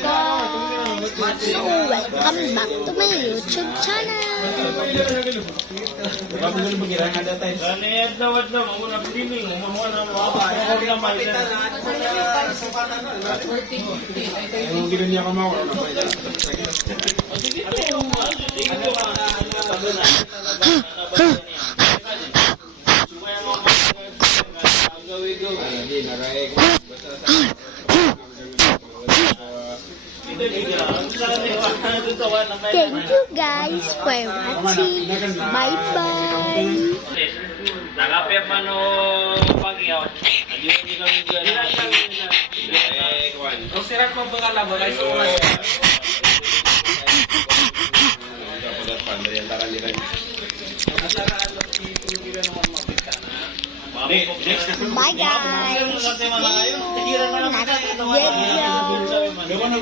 guys! So, welcome back to my YouTube channel! Thank you guys for watching. Bye bye. Bye guys. See you next video.